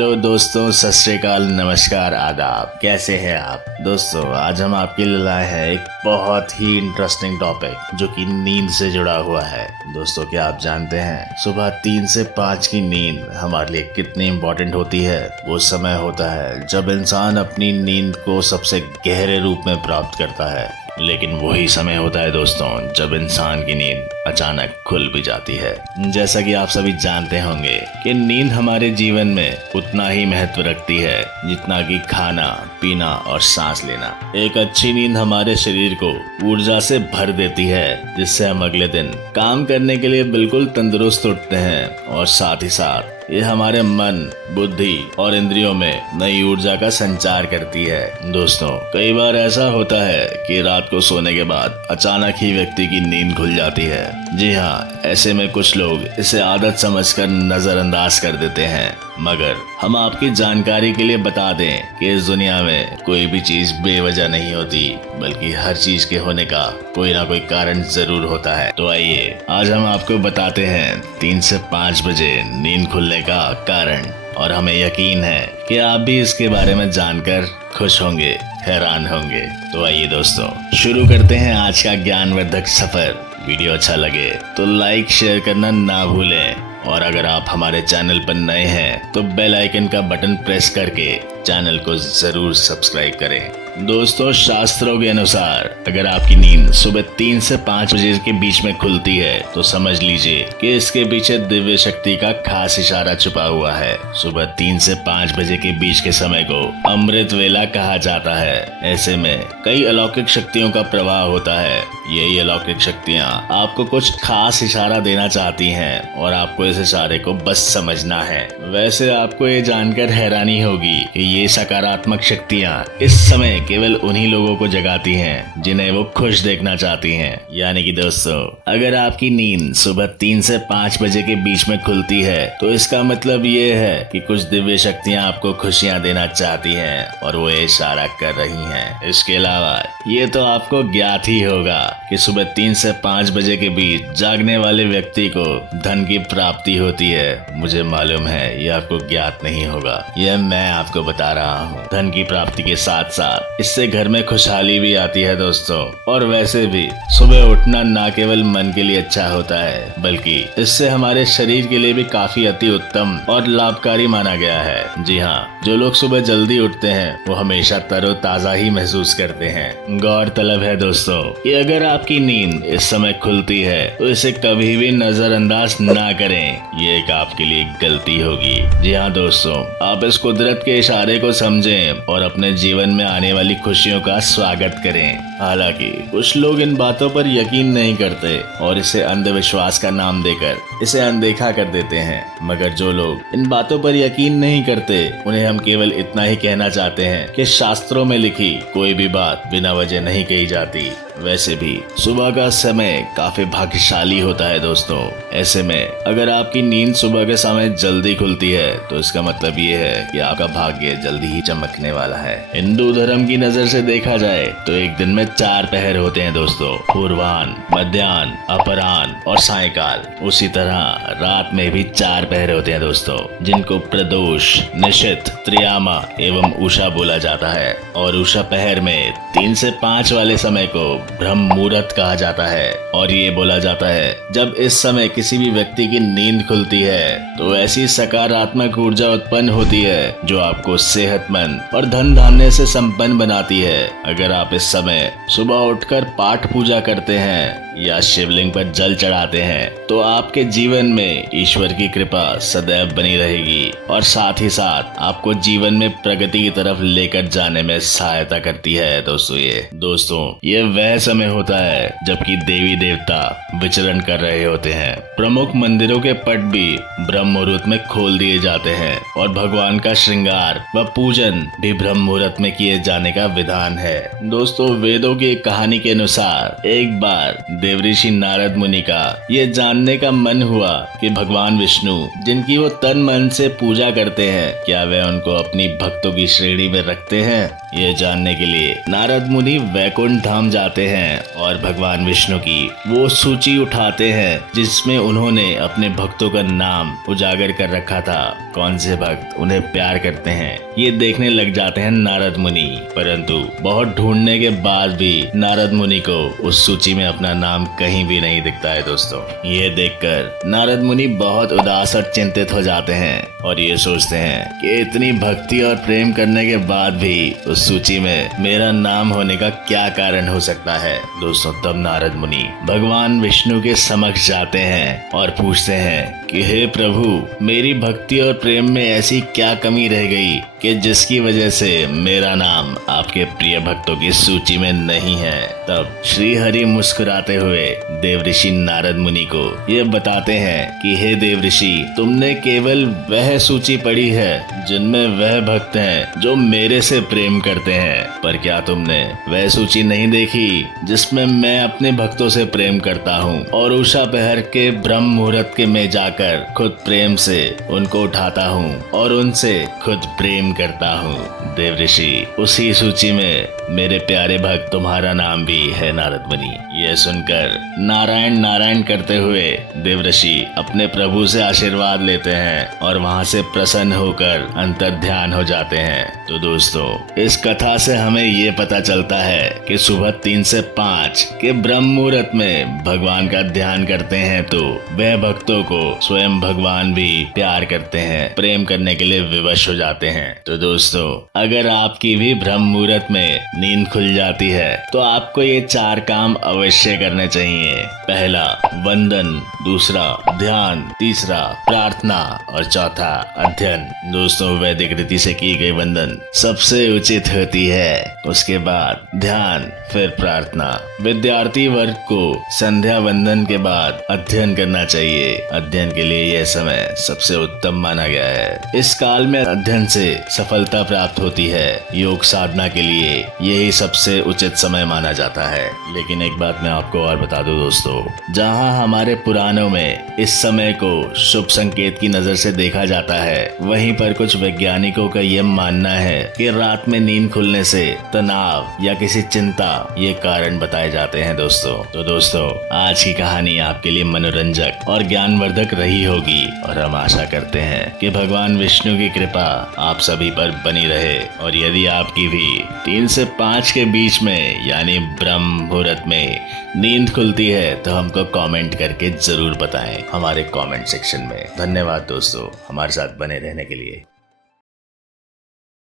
Hello दोस्तों, सत श्री अकाल, नमस्कार, आदाब। कैसे हैं आप दोस्तों? आज हम आपके लिए लाए हैं एक बहुत ही इंटरेस्टिंग टॉपिक जो कि नींद से जुड़ा हुआ है। दोस्तों, क्या आप जानते हैं सुबह 3 से 5 की नींद हमारे लिए कितनी इम्पोर्टेंट होती है? वो समय होता है जब इंसान अपनी नींद को सबसे गहरे रूप में प्राप्त करता है, लेकिन वही समय होता है दोस्तों जब इंसान की नींद अचानक खुल भी जाती है। जैसा कि आप सभी जानते होंगे कि नींद हमारे जीवन में उतना ही महत्व रखती है जितना कि खाना पीना और सांस लेना। एक अच्छी नींद हमारे शरीर को ऊर्जा से भर देती है, जिससे हम अगले दिन काम करने के लिए बिल्कुल तंदुरुस्त उठते हैं और साथ ही साथ ये हमारे मन, बुद्धि और इंद्रियों में नई ऊर्जा का संचार करती है। दोस्तों, कई बार ऐसा होता है कि रात को सोने के बाद अचानक ही व्यक्ति की नींद खुल जाती है। जी हाँ, ऐसे में कुछ लोग इसे आदत समझकर नजरअंदाज कर देते हैं, मगर हम आपकी जानकारी के लिए बता दें कि इस दुनिया में कोई भी चीज बेवजह नहीं होती, बल्कि हर चीज के होने का कोई ना कोई कारण जरूर होता है। तो आइए आज हम आपको बताते हैं 3 से 5 बजे नींद खुलने का कारण, और हमें यकीन है कि आप भी इसके बारे में जानकर खुश होंगे, हैरान होंगे। तो आइए दोस्तों, शुरू करते हैं आज का ज्ञानवर्धक सफर। वीडियो अच्छा लगे तो लाइक शेयर करना ना भूलें, और अगर आप हमारे चैनल पर नए हैं तो बेल आइकन का बटन प्रेस करके चैनल को जरूर सब्सक्राइब करें। दोस्तों, शास्त्रों के अनुसार अगर आपकी नींद सुबह 3 से 5 बजे के बीच में खुलती है तो समझ लीजिए कि इसके पीछे दिव्य शक्ति का खास इशारा छुपा हुआ है। सुबह 3 से 5 बजे के बीच के समय को अमृत वेला कहा जाता है। ऐसे में कई अलौकिक शक्तियों का प्रवाह होता है। यही अलौकिक शक्तियाँ आपको कुछ खास इशारा देना चाहती हैं और आपको इस इशारे को बस समझना है। वैसे आपको ये जानकर हैरानी होगी कि ये सकारात्मक शक्तियाँ इस समय केवल उन्हीं लोगों को जगाती हैं जिन्हें वो खुश देखना चाहती हैं। यानी कि दोस्तों, अगर आपकी नींद सुबह 3 से 5 बजे के बीच में खुलती है तो इसका मतलब ये है कि कुछ दिव्य शक्तियाँ आपको खुशियाँ देना चाहती हैं और वो इशारा कर रही हैं। इसके अलावा ये तो आपको ज्ञात ही होगा कि सुबह 3 से 5 बजे के बीच जागने वाले व्यक्ति को धन की प्राप्ति होती है। मुझे मालूम है ये आपको ज्ञात नहीं होगा, यह मैं आपको बता रहा हूँ। धन की प्राप्ति के साथ साथ इससे घर में खुशहाली भी आती है दोस्तों। और वैसे भी सुबह उठना न केवल मन के लिए अच्छा होता है, बल्कि इससे हमारे शरीर के लिए भी काफी अति उत्तम और लाभकारी माना गया है। जी हाँ, जो लोग सुबह जल्दी उठते हैं वो हमेशा तरोताजा ही महसूस करते हैं। गौरतलब है दोस्तों कि अगर आपकी नींद इस समय खुलती है तो इसे कभी भी नजरअंदाज ना करें, ये एक आपके लिए गलती होगी। जी हाँ दोस्तों, आप इस कुदरत के इशारे को समझें और अपने जीवन में आने वाली खुशियों का स्वागत करें। हालांकि कुछ लोग इन बातों पर यकीन नहीं करते और इसे अंधविश्वास का नाम देकर इसे अनदेखा कर देते हैं, मगर जो लोग इन बातों पर यकीन नहीं करते उन्हें हम केवल इतना ही कहना चाहते हैं कि शास्त्रों में लिखी कोई भी बात बिना वजह नहीं कही जाती। वैसे भी सुबह का समय काफी भाग्यशाली होता है दोस्तों। ऐसे में अगर आपकी नींद सुबह के समय जल्दी खुलती है तो इसका मतलब ये है कि आपका भाग्य जल्दी ही चमकने वाला है। हिंदू धर्म की नजर से देखा जाए तो एक दिन में 4 पहर होते हैं दोस्तों, पूर्वाह्न, मध्याह्न, अपराह्न और सायंकाल। उसी तरह रात में भी 4 पहर होते हैं दोस्तों, जिनको प्रदोष, निशित, त्रियामा एवं उषा बोला जाता है। और उषा पहर में 3 से 5 वाले समय को ब्रह्म मुहूर्त कहा जाता है, और ये बोला जाता है जब इस समय किसी भी व्यक्ति की नींद खुलती है तो ऐसी सकारात्मक ऊर्जा उत्पन्न होती है जो आपको सेहतमंद और धन धान्य से संपन्न बनाती है। अगर आप इस समय सुबह उठकर पाठ पूजा करते हैं या शिवलिंग पर जल चढ़ाते हैं तो आपके जीवन में ईश्वर की कृपा सदैव बनी रहेगी और साथ ही साथ आपको जीवन में प्रगति की तरफ लेकर जाने में सहायता करती है। दोस्तों ये वह समय होता है जबकि देवी देवता विचरण कर रहे होते हैं। प्रमुख मंदिरों के पट भी ब्रह्म मुहूर्त में खोल दिए जाते हैं और भगवान का श्रृंगार व पूजन भी ब्रह्म मुहूर्त में किए जाने का विधान है। दोस्तों, वेदों की एक कहानी के अनुसार एक बार देवऋषि नारद मुनि का ये जानने का मन हुआ कि भगवान विष्णु जिनकी वो तन मन से पूजा करते हैं, क्या वे उनको अपनी भक्तों की श्रेणी में रखते हैं। ये जानने के लिए नारद मुनि वैकुंठ धाम जाते हैं और भगवान विष्णु की वो सूची उठाते हैं जिसमें उन्होंने अपने भक्तों का नाम उजागर कर रखा था। कौन से भक्त उन्हें प्यार करते हैं ये देखने लग जाते हैं नारद मुनि। परंतु बहुत ढूंढने के बाद भी नारद मुनि को उस सूची में अपना नाम कहीं भी नहीं दिखता है दोस्तों। ये देखकर नारद मुनि बहुत उदास और चिंतित हो जाते हैं और ये सोचते हैं कि इतनी भक्ति और प्रेम करने के बाद भी उस सूची में मेरा नाम होने का क्या कारण हो सकता है। दोस्तों तब नारद मुनि भगवान विष्णु के समक्ष जाते हैं और पूछते हैं कि हे प्रभु, मेरी भक्ति और प्रेम में ऐसी क्या कमी रह गई कि जिसकी वजह से मेरा नाम आपके प्रिय भक्तों की सूची में नहीं है। तब श्री हरि मुस्कुराते हुए देवऋषि नारद मुनि को ये बताते हैं कि हे देवऋषि, तुमने केवल वह सूची पढ़ी है जिनमें वह भक्त हैं जो मेरे से प्रेम करते हैं, पर क्या तुमने वह सूची नहीं देखी जिसमें मैं अपने भक्तों से प्रेम करता हूँ और उषा पहर के ब्रह्म मुहूर्त के में जाकर खुद प्रेम से उनको उठाता हूँ और उनसे खुद प्रेम करता हूँ। देवऋषि, उसी सूची में मेरे प्यारे भक्त तुम्हारा नाम भी है नारद मुनि। यह सुनकर नारायण नारायण करते हुए देवऋषि अपने प्रभु से आशीर्वाद लेते हैं और वहां से प्रसन्न होकर अंतर ध्यान हो जाते हैं। तो दोस्तों इस कथा से हमें ये पता चलता है कि सुबह 3 से 5 के ब्रह्म मुहूर्त में भगवान का ध्यान करते हैं तो वह भक्तों को स्वयं भगवान भी प्यार करते हैं, प्रेम करने के लिए विवश हो जाते हैं। तो दोस्तों अगर आपकी भी ब्रह्म मुहूर्त में नींद खुल जाती है तो आपको ये 4 काम अवश्य करने चाहिए। पहला वंदन, दूसरा ध्यान, तीसरा प्रार्थना और चौथा अध्ययन। दोस्तों वैदिक रीति से की गई वंदन सबसे उचित होती है, उसके बाद ध्यान, फिर प्रार्थना। विद्यार्थी वर्ग को संध्या वंदन के बाद अध्ययन करना चाहिए। अध्ययन के लिए यह समय सबसे उत्तम माना गया है। इस काल में अध्ययन से सफलता प्राप्त होती है। योग साधना के लिए यही सबसे उचित समय माना जाता है। लेकिन एक बात मैं आपको और बता दूं दोस्तों, जहां हमारे पुराणों में इस समय को शुभ संकेत की नजर से देखा जाता है, वहीं पर कुछ वैज्ञानिकों का यह मानना है कि रात में नींद खुलने से तनाव या किसी चिंता ये कारण बताए जाते हैं दोस्तों। तो दोस्तों आज की कहानी आपके लिए मनोरंजक और ज्ञानवर्धक रही होगी और हम आशा करते हैं कि भगवान विष्णु की कृपा आप सभी पर बनी रहे। और यदि आपकी भी 3 से 5 के बीच में यानी ब्रह्म मुहूर्त में नींद खुलती है तो हमको कमेंट करके जरूर बताएं हमारे कमेंट सेक्शन में। धन्यवाद दोस्तों हमारे साथ बने रहने के लिए।